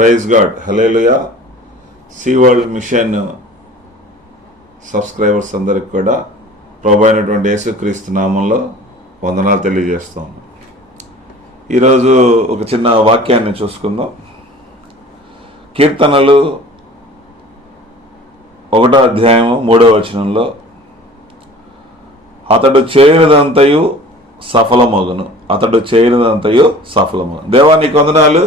Praise God, హల్లెలూయా. See world machine subscribers అందరికి కూడా ప్రభు అయినటువంటి యేసుక్రీస్తు నామంలో వందనాలు తెలియజేస్తాం. ఈరోజు ఒక చిన్న వాక్యాన్ని చూసుకుందాం. కీర్తనలు 1వ అధ్యాయము 3వ వచనంలో, అతడు చేయనిదంతయు సఫలమగును, అతడు చేయనిదంతయు సఫలమగును. దేవా నీకు వందనాలు.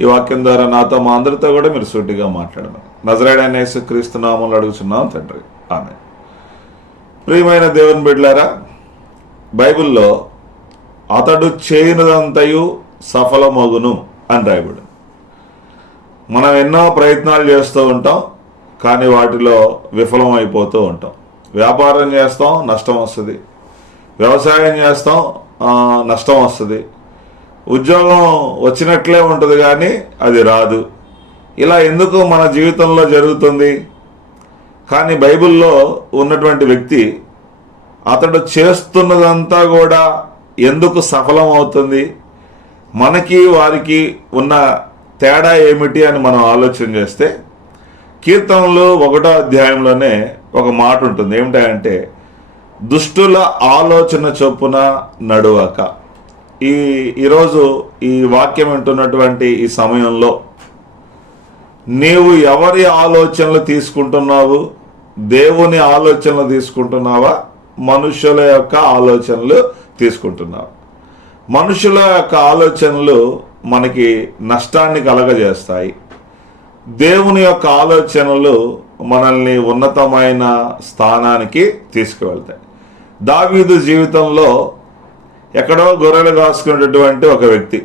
ఈ వాక్యం ద్వారా నాతో మా అందరితో కూడా మీరు సూటిగా మాట్లాడమని నజరేయుడైన యేసుక్రీస్తు నామములో అడుగుచున్నాం తండ్రి, ఆమేన్. ప్రియమైన దేవుని బిడ్డలారా, బైబిల్లో అతడు చేయనిదంతయు సఫలమగును అని రాయబడి. మనం ఎన్నో ప్రయత్నాలు చేస్తూ ఉంటాం, కానీ వాటిలో విఫలం అయిపోతూ ఉంటాం. వ్యాపారం చేస్తాం, నష్టం వస్తుంది. వ్యవసాయం చేస్తాం, నష్టం వస్తుంది. ఉద్యోగం వచ్చినట్లే ఉంటుంది కానీ అది రాదు. ఇలా ఎందుకు మన జీవితంలో జరుగుతుంది? కానీ బైబిల్లో ఉన్నటువంటి వ్యక్తి అతడు చేస్తున్నదంతా కూడా ఎందుకు సఫలం అవుతుంది, మనకి వారికి ఉన్న తేడా ఏమిటి అని మనం ఆలోచన చేస్తే, కీర్తనలు 1వ అధ్యాయంలోనే ఒక మాట ఉంటుంది. ఏమిటంటే, దుష్టుల ఆలోచన చొప్పున నడువక. ఈరోజు ఈ వాక్యం వింటున్నటువంటి ఈ సమయంలో నీవు ఎవరి ఆలోచనలు తీసుకుంటున్నావు? దేవుని ఆలోచనలు తీసుకుంటున్నావా? మనుషుల యొక్క ఆలోచనలు తీసుకుంటున్నావా? మనుషుల యొక్క ఆలోచనలు మనకి నష్టాన్ని కలగజేస్తాయి. దేవుని యొక్క ఆలోచనలు మనల్ని ఉన్నతమైన స్థానానికి తీసుకువెళ్తాయి. దావీదు జీవితంలో ఎక్కడో గొర్రెలు కాసుకునేటటువంటి ఒక వ్యక్తి,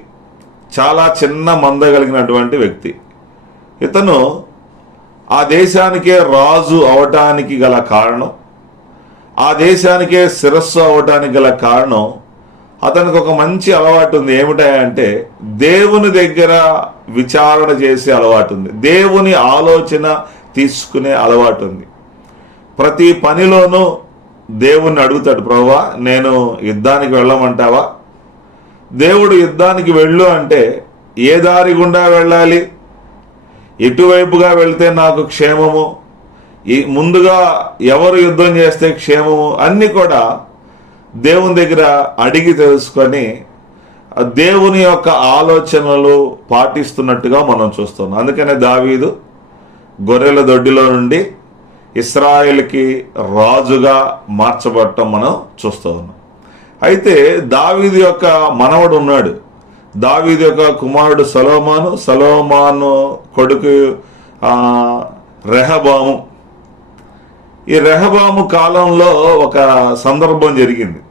చాలా చిన్న మంద కలిగినటువంటి వ్యక్తి. ఇతను ఆ దేశానికే రాజు అవటానికి గల కారణం, ఆ దేశానికే శిరస్సు అవటానికి గల కారణం, అతనికి ఒక మంచి అలవాటు ఉంది. ఏమిటంటే, దేవుని దగ్గర విచారణ చేసే అలవాటు ఉంది. దేవుని ఆలోచన తీసుకునే అలవాటు ఉంది. ప్రతి పనిలోనూ దేవుణ్ణి అడుగుతాడు, ప్రభువా నేను యుద్ధానికి వెళ్ళమంటావా? దేవుడు యుద్ధానికి వెళ్ళు అంటే ఏ దారి గుండా వెళ్ళాలి, ఎటువైపుగా వెళ్తే నాకు క్షేమము, ముందుగా ఎవరు యుద్ధం చేస్తే క్షేమము, అన్నీ కూడా దేవుని దగ్గర అడిగి తెలుసుకొని దేవుని యొక్క ఆలోచనలు పాటిస్తున్నట్టుగా మనం చూస్తున్నాం. అందుకనే దావీదు గొర్రెల దొడ్డిలో నుండి ఇశ్రాయేలుకి రాజుగా మార్చబడటం మనం చూస్తూ ఉన్నాం. అయితే దావీదు యొక్క మనవడు ఉన్నాడు. దావీదు యొక్క కుమారుడు సొలొమోను కొడుకు రెహబాము. ఈ రెహబాము కాలంలో ఒక సందర్భం జరిగింది.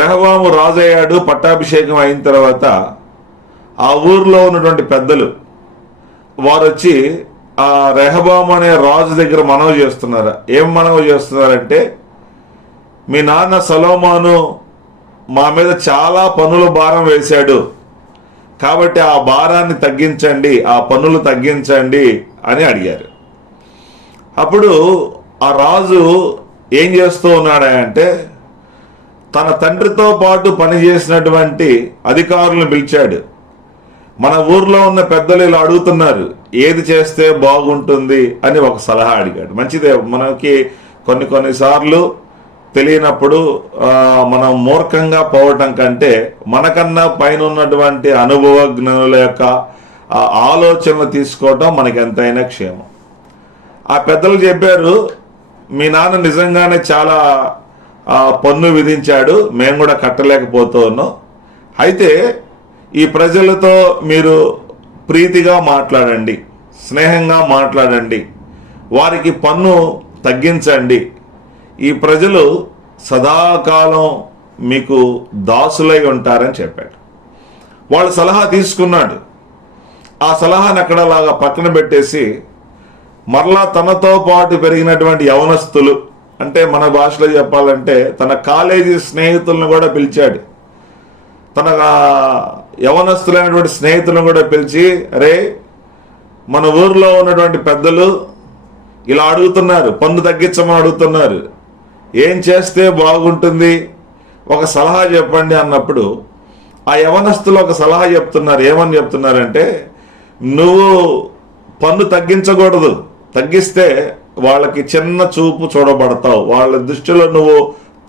రెహబాము రాజు అయ్యాడు. పట్టాభిషేకం అయిన తర్వాత ఆ ఊర్లో ఉన్నటువంటి పెద్దలు వారు వచ్చి ఆ రెహబాము అనే రాజు దగ్గర మనవి చేస్తున్నారు. ఏం మనవి చేస్తున్నారంటే, మీ నాన్న సొలొమోను మా మీద చాలా పన్నుల భారం వేశాడు, కాబట్టి ఆ భారాన్ని తగ్గించండి, ఆ పన్నులు తగ్గించండి అని అడిగారు. అప్పుడు ఆ రాజు ఏం చేస్తూ ఉన్నాడంటే, తన తండ్రితో పాటు పనిచేసినటువంటి అధికారులను పిలిచాడు. మన ఊర్లో ఉన్న పెద్దలు ఇలా అడుగుతున్నారు, ఏది చేస్తే బాగుంటుంది అని ఒక సలహా అడిగాడు. మంచిదే, మనకి కొన్నిసార్లు తెలియనప్పుడు మనం మూర్ఖంగా పోవటం కంటే మనకన్నా పైన ఉన్నటువంటి అనుభవజ్ఞుల యొక్క ఆలోచనలు తీసుకోవటం మనకి ఎంతైనా క్షేమం. ఆ పెద్దలు చెప్పారు, మీ నాన్న నిజంగానే చాలా పన్ను విధించాడు, మేము కూడా కట్టలేకపోతూ ఉన్నాం. అయితే ఈ ప్రజలతో మీరు ప్రీతిగా మాట్లాడండి, స్నేహంగా మాట్లాడండి, వారికి పన్ను తగ్గించండి. ఈ ప్రజలు సదాకాలం మీకు దాసులై ఉంటారని చెప్పాడు. వాళ్ళ సలహా తీసుకున్నాడు. ఆ సలహాని అక్కడలాగా పక్కన పెట్టేసి మరలా తనతో పాటు పెరిగినటువంటి యవనస్తులు, అంటే మన భాషలో చెప్పాలంటే తన కాలేజీ స్నేహితులను కూడా పిలిచాడు. తన యవనస్తులైనటువంటి స్నేహితులను కూడా పిలిచి, అరే మన ఊర్లో ఉన్నటువంటి పెద్దలు ఇలా అడుగుతున్నారు, పన్ను తగ్గించమని అడుగుతున్నారు, ఏం చేస్తే బాగుంటుంది, ఒక సలహా చెప్పండి అన్నప్పుడు ఆ యవనస్తులు ఒక సలహా చెప్తున్నారు. ఏమని చెప్తున్నారంటే, నువ్వు పన్ను తగ్గించకూడదు. తగ్గిస్తే వాళ్ళకి చిన్న చూపు చూడబడతావు, వాళ్ళ దృష్టిలో నువ్వు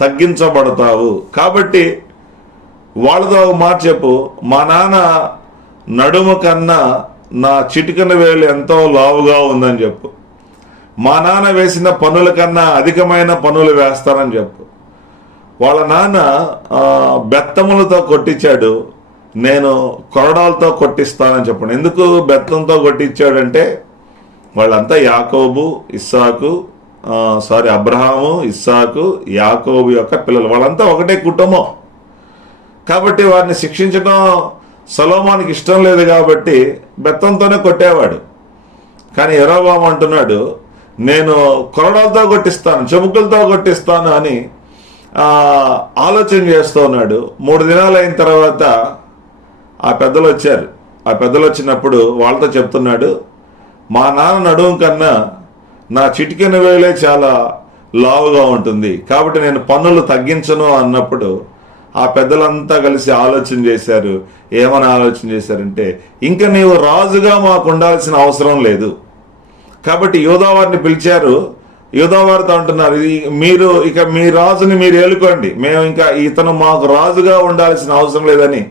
తగ్గించబడతావు. కాబట్టి వాళ్ళతో ఒక మాట చెప్పు, మా నాన్న నడుము కన్నా నా చిటికన వేలు ఎంతో లావుగా ఉందని చెప్పు. మా నాన్న వేసిన పన్నుల కన్నా అధికమైన పన్నులు వేస్తానని చెప్పు. వాళ్ళ నాన్న బెత్తములతో కొట్టించాడు, నేను కొరడాలతో కొట్టిస్తానని చెప్పండి. ఎందుకు బెత్తంతో కొట్టించాడంటే వాళ్ళంతా యాకోబు ఇస్సాకు అబ్రహాము ఇస్సాకు యాకోబు యొక్క పిల్లలు, వాళ్ళంతా ఒకటే కుటుంబం. కాబట్టి వారిని శిక్షించడం సొలొమోనుకి ఇష్టం లేదు కాబట్టి బెత్తంతోనే కొట్టేవాడు. కానీ యెరోబాము అంటున్నాడు, నేను కొరడాలతో కొట్టిస్తాను, చెముకులతో కొట్టిస్తాను అని ఆలోచన చేస్తూ ఉన్నాడు. 3 దినాలు అయిన తర్వాత ఆ పెద్దలు వచ్చారు. ఆ పెద్దలు వచ్చినప్పుడు వాళ్ళతో చెప్తున్నాడు, మా నాన్న నడుము కన్నా నా చిటికెన వేలే చాలా లావుగా ఉంటుంది, కాబట్టి నేను పన్నులు తగ్గించను అన్నప్పుడు ఆ పెద్దలంతా కలిసి ఆలోచన చేశారు. ఏమని ఆలోచన చేశారంటే, ఇంకా నీవు రాజుగా మాకు ఉండాల్సిన అవసరం లేదు. కాబట్టి యోధావారిని పిలిచారు. యోధావారితో అంటున్నారు, మీరు ఇక మీ రాజుని మీరు ఏలుకోండి, మేము ఇంకా ఇతను మాకు రాజుగా ఉండాల్సిన అవసరం లేదని.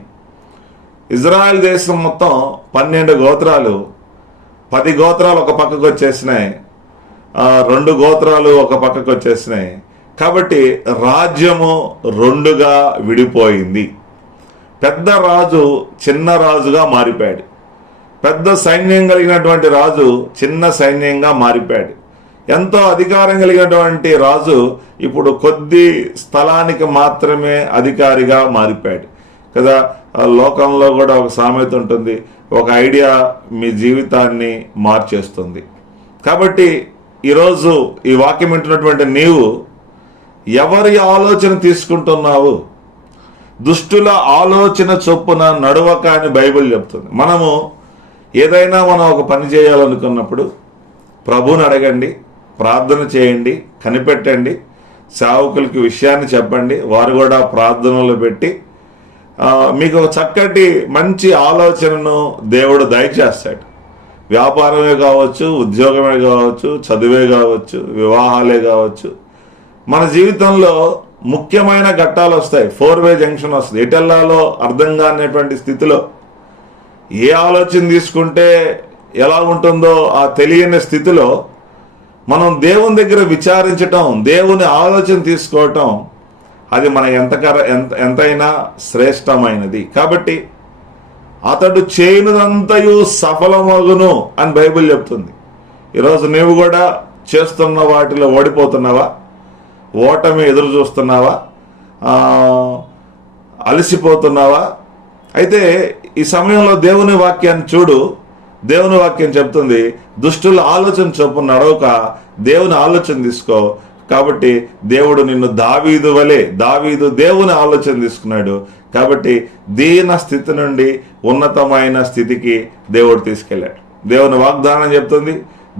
ఇజ్రాయెల్ దేశం మొత్తం 12 గోత్రాలు, 10 గోత్రాలు ఒక పక్కకు వచ్చేసినాయి, 2 గోత్రాలు ఒక పక్కకు వచ్చేసినాయి. కాబట్టి రాజ్యము 2గా విడిపోయింది. పెద్ద రాజు చిన్న రాజుగా మారిపోయాడు. పెద్ద సైన్యం కలిగినటువంటి రాజు చిన్న సైన్యంగా మారిపోయాడు. ఎంతో అధికారం కలిగినటువంటి రాజు ఇప్పుడు కొద్ది స్థలానికి మాత్రమే అధికారిగా మారిపోయాడు కదా. లోకంలో కూడా ఒక సామెత ఉంటుంది, ఒక ఐడియా మీ జీవితాన్ని మార్చేస్తుంది. కాబట్టి ఈరోజు ఈ వాక్యం వింటున్నటువంటి నీవు ఎవరి ఆలోచన తీసుకుంటున్నావు? దుష్టుల ఆలోచన చొప్పున నడవక అని బైబిల్ చెప్తుంది. మనం ఒక పని చేయాలనుకున్నప్పుడు ప్రభువుని అడగండి, ప్రార్థన చేయండి, కనిపెట్టండి, సేవకులకి విషయాన్ని చెప్పండి, వారు కూడా ప్రార్థనలు పెట్టి మీకు ఒక చక్కటి మంచి ఆలోచనను దేవుడు దయచేస్తాడు. వ్యాపారమే కావచ్చు, ఉద్యోగమే కావచ్చు, చదువే కావచ్చు, వివాహాలే కావచ్చు. మన జీవితంలో ముఖ్యమైన ఘట్టాలు వస్తాయి. 4-వే జంక్షన్ వస్తుంది. ఎటెల్లాలో అర్థం కానిటువంటి స్థితిలో ఏ ఆలోచన తీసుకుంటే ఎలా ఉంటుందో ఆ తెలియని స్థితిలో మనం దేవుని దగ్గర విచారించటం, దేవుని ఆలోచన తీసుకోవటం, అది మన ఎంతైనా శ్రేష్టమైనది. కాబట్టి అతడు చేయనిదంతయు సఫలమగును అని బైబిల్ చెప్తుంది. ఈరోజు నీవు కూడా చేస్తున్న వాటిలో ఓడిపోతున్నావా? ఓటమి ఎదురు చూస్తున్నావా? అలసిపోతున్నావా? అయితే ఈ సమయంలో దేవుని వాక్యాన్ని చూడు. దేవుని వాక్యం చెప్తుంది, దుష్టుల ఆలోచన చొప్పున నడవక దేవుని ఆలోచన తీసుకో. కాబట్టి దేవుడు నిన్ను దావీదు దేవుని ఆలోచన తీసుకున్నాడు. కాబట్టి దీన స్థితి నుండి ఉన్నతమైన స్థితికి దేవుడు తీసుకెళ్ళాడు. దేవుని వాగ్దానం చెప్తుంది,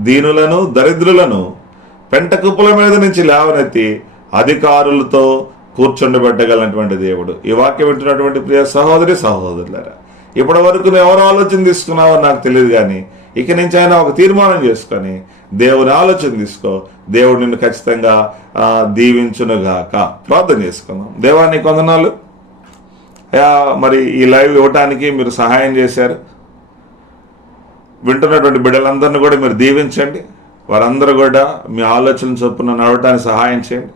దీనులను దరిద్రులను పెంట కుప్పల మీద నుంచి లేవనెత్తి అధికారులతో కూర్చుండబెట్టగలనటువంటి దేవుడు. ఈ వాక్యం వింటున్నటువంటి ప్రియ సహోదరులారా, ఇప్పటి వరకు నువ్వు ఎవరు ఆలోచన తీసుకున్నావో నాకు తెలియదు, కానీ ఇక నుంచి అయినా ఒక తీర్మానం చేసుకొని దేవుని ఆలోచన తీసుకో. దేవుడు నిన్ను ఖచ్చితంగా దీవించునుగాక. ప్రార్థన చేసుకుందాం. దేవాన్ని కొందనాలు మరి ఈ లైవ్ ఇవ్వటానికి మీరు సహాయం చేశారు. వింటున్నటువంటి బిడ్డలందరినీ కూడా మీరు దీవించండి. వారందరూ కూడా మీ ఆలోచన చొప్పున నడవటానికి సహాయం చేయండి.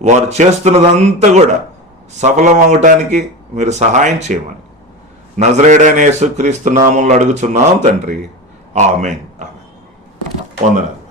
వారు చేస్తున్నదంతా కూడా సఫలమవటానికి మీరు సహాయం చేయమని నజరేయుడైన యేసుక్రీస్తు నామములో అడుగుచున్నాం తండ్రి. ఆమేన్. వందనాలు.